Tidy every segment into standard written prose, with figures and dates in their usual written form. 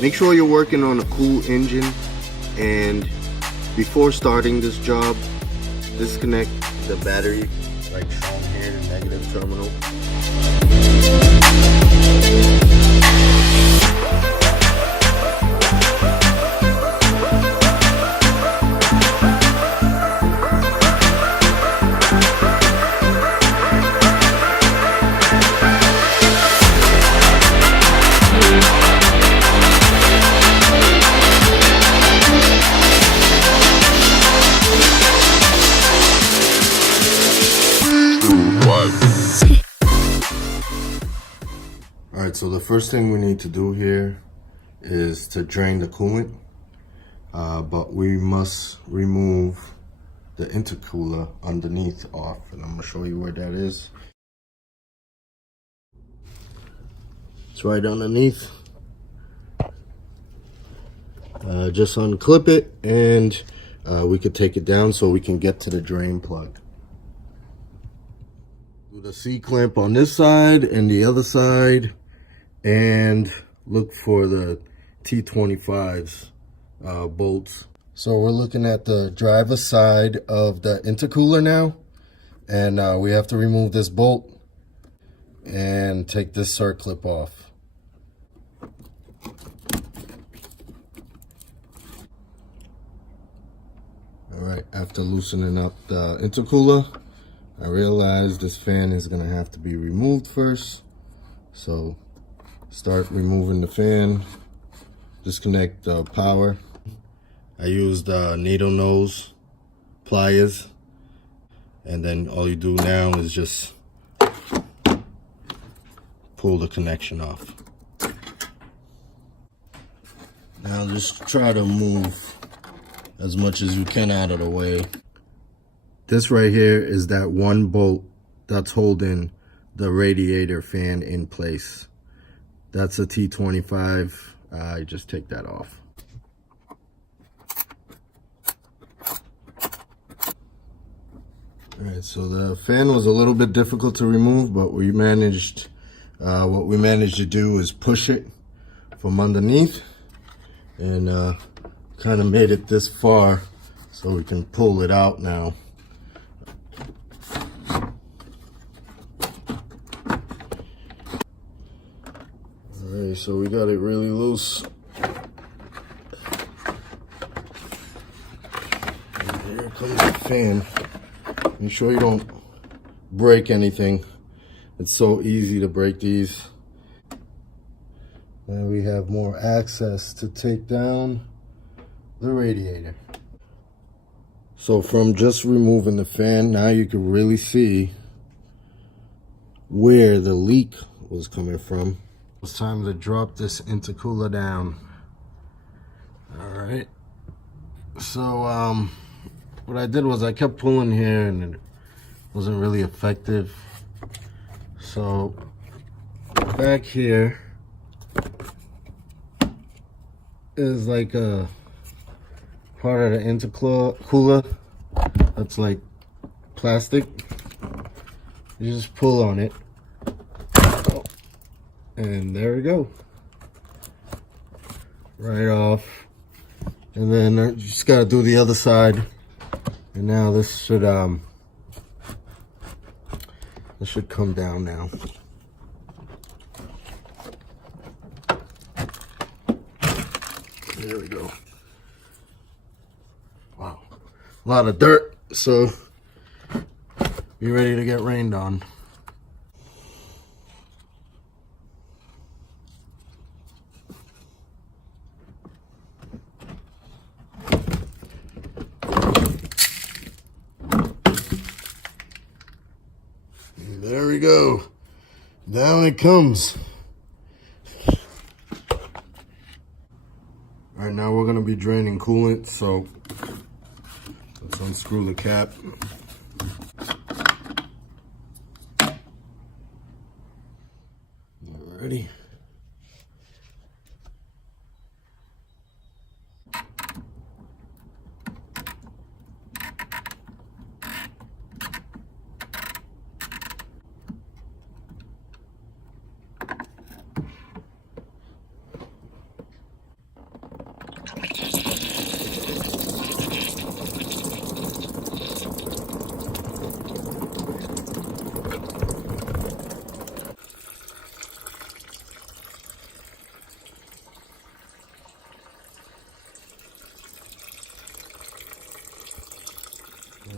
Make sure you're working on a cool engine, and before starting this job, disconnect the battery like shown here, the negative terminal. Alright, so the first thing we need to do here is to drain the coolant, but we must remove the intercooler underneath off, and I'm going to show you where that is. It's right underneath. Just unclip it, and we could take it down so we can get to the drain plug. Do the C-clamp on this side and the other side, and look for the T25s bolts. So we're looking at the driver's side of the intercooler now, and we have to remove this bolt and take this circlip off. Alright, after loosening up the intercooler, I realized this fan is going to have to be removed first. So start removing the fan, disconnect the power. I used needle nose pliers, and then all you do now is just pull the connection off. Now just try to move as much as you can out of the way. This right here is that one bolt that's holding the radiator fan in place. That's a T25. I just take that off. Alright, so the fan was a little bit difficult to remove, but we managed, what we managed to do is push it from underneath, and kind of made it this far so we can pull it out now. Alright, so we got it really loose. And here comes the fan. Make sure you don't break anything. It's so easy to break these. Now we have more access to take down the radiator. So from just removing the fan, now you can really see where the leak was coming from. It's time to drop this intercooler down. Alright. So what I did was I kept pulling here and it wasn't really effective. So back here is like a part of the intercooler that's like plastic. You just pull on it. And there we go. Right off. And then you just gotta do the other side. And now this should come down now. There we go. Wow. A lot of dirt, so be ready to get rained on. There we go. Down it comes. All right, now we're going to be draining coolant, so let's unscrew the cap. Alrighty.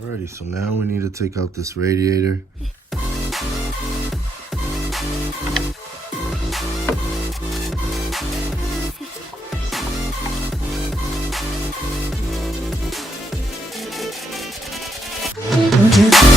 Alrighty, so now we need to take out this radiator. Okay.